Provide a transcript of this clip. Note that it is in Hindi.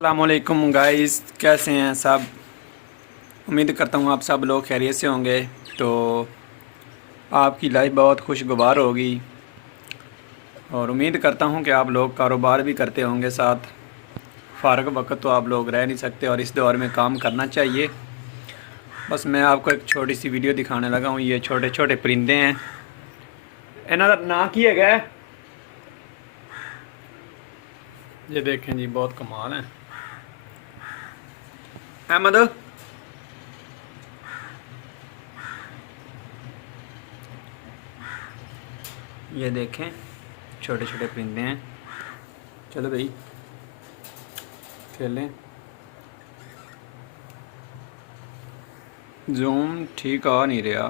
अस्सलामुअलैकुम गाइस, कैसे हैं सब। उम्मीद करता हूँ आप सब लोग खैरियत से होंगे। तो आपकी लाइफ बहुत खुशगवार होगी और उम्मीद करता हूँ कि आप लोग कारोबार भी करते होंगे साथ। फ़ारग वक्त तो आप लोग रह नहीं सकते और इस दौर में काम करना चाहिए। बस मैं आपको एक छोटी सी वीडियो दिखाने लगा हूँ। ये छोटे छोटे परिंदे हैं, इन्हों का ना की है। ये देखें जी, बहुत कमाल है। अहमद, ये देखें छोटे छोटे परिंदे हैं। चलो भाई खेलें। जूम ठीक आ नहीं रहा।